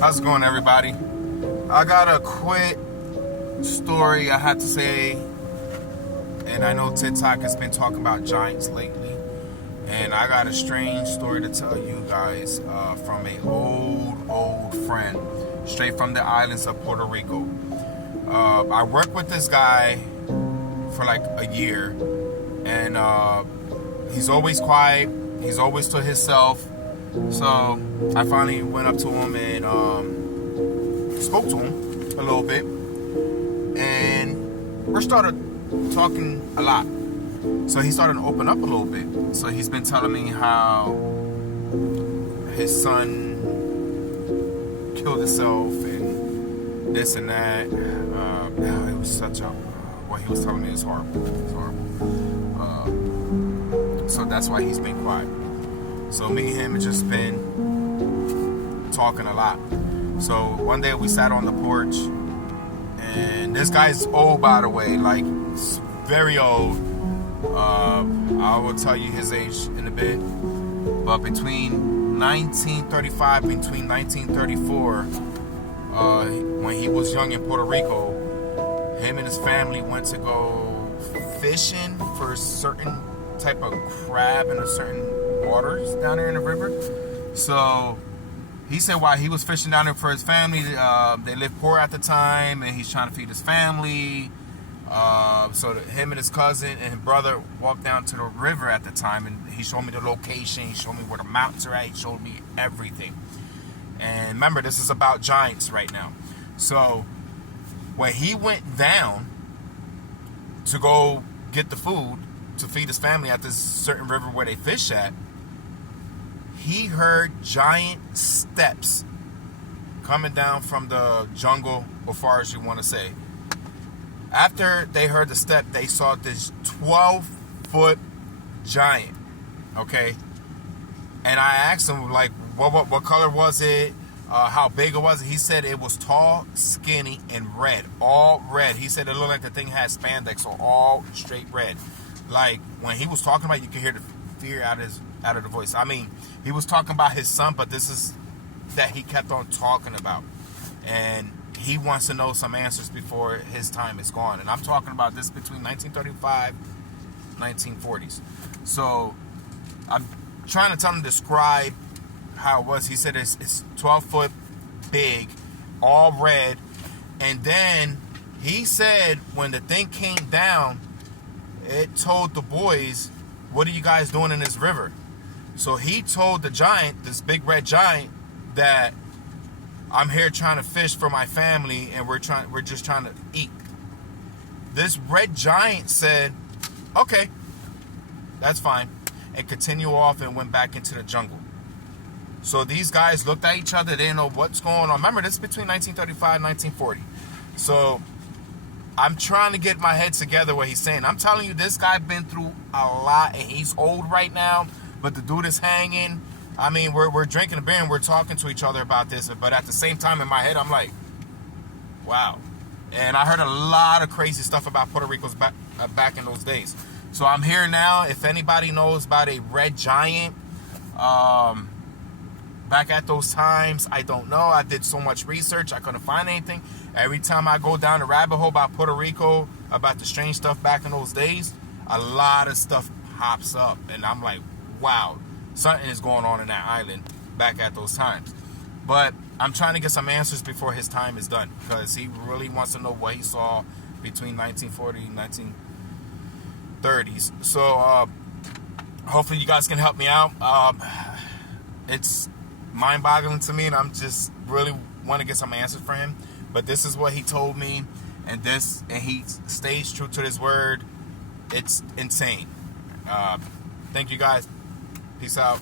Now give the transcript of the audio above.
How's it going, everybody? I got a quick story I had to say, and I know TikTok has been talking about giants lately, and I got a strange story to tell you guys from an old friend, straight from the islands of Puerto Rico. I worked with this guy for like a year, and he's always quiet. He's always to himself. So I finally went up to him and spoke to him a little bit, and we started talking a lot. So he started to open up a little bit. So he's been telling me how his son killed himself and this and that. It was such a what he was telling me is horrible. It's horrible. So that's why he's been quiet. So me and him have just been talking a lot. So one day we sat on the porch, and this guy's old, by the way, like very old. I will tell you his age in a bit, but between 1934, when he was young in Puerto Rico, him and his family went to go fishing for a certain type of crab in a certain waters down there in the river. So he said while he was fishing down there for his family, they lived poor at the time, and he's trying to feed his family. So him and his cousin and his brother walked down to the river at the time, and he showed me the location, he showed me where the mountains are at, he showed me everything. And remember, this is about giants right now. So when he went down to go get the food to feed his family at this certain river where they fish at, he heard giant steps coming down from the jungle, as far as you want to say. After they heard the step, they saw this 12-foot giant, okay? And I asked him, like, what color was it? How big it was? He said it was tall, skinny, and red. All red. He said it looked like the thing had spandex, so all straight red. Like, when he was talking about it, you could hear the fear out of the voice. I mean, he was talking about his son, but this is that he kept on talking about. And he wants to know some answers before his time is gone. And I'm talking about this between 1935 and 1940s. So I'm trying to tell him to describe how it was. He said it's 12 foot big, all red. And then he said when the thing came down, it told the boys, "What are you guys doing in this river?" So he told the giant, this big red giant, that I'm here trying to fish for my family, and we're just trying to eat. This red giant said, "Okay, that's fine," and continued off and went back into the jungle. So these guys looked at each other. They didn't know what's going on. Remember, this is between 1935 and 1940. So I'm trying to get my head together what he's saying. I'm telling you, this guy been through a lot, and he's old right now, but the dude is hanging. I mean, we're drinking a beer and we're talking to each other about this, but at the same time in my head, I'm like, wow. And I heard a lot of crazy stuff about Puerto Rico's back in those days. So I'm here now. If anybody knows about a red giant back at those times, I don't know. I did so much research, I couldn't find anything. Every time I go down the rabbit hole about Puerto Rico, about the strange stuff back in those days, a lot of stuff pops up. And I'm like, wow, something is going on in that island back at those times. But I'm trying to get some answers before his time is done, because he really wants to know what he saw between 1940 and 1930s. So hopefully you guys can help me out. It's mind-boggling to me, and I'm just really want to get some answers for him. But this is what he told me, and he stays true to his word. It's insane. Thank you guys. Peace out.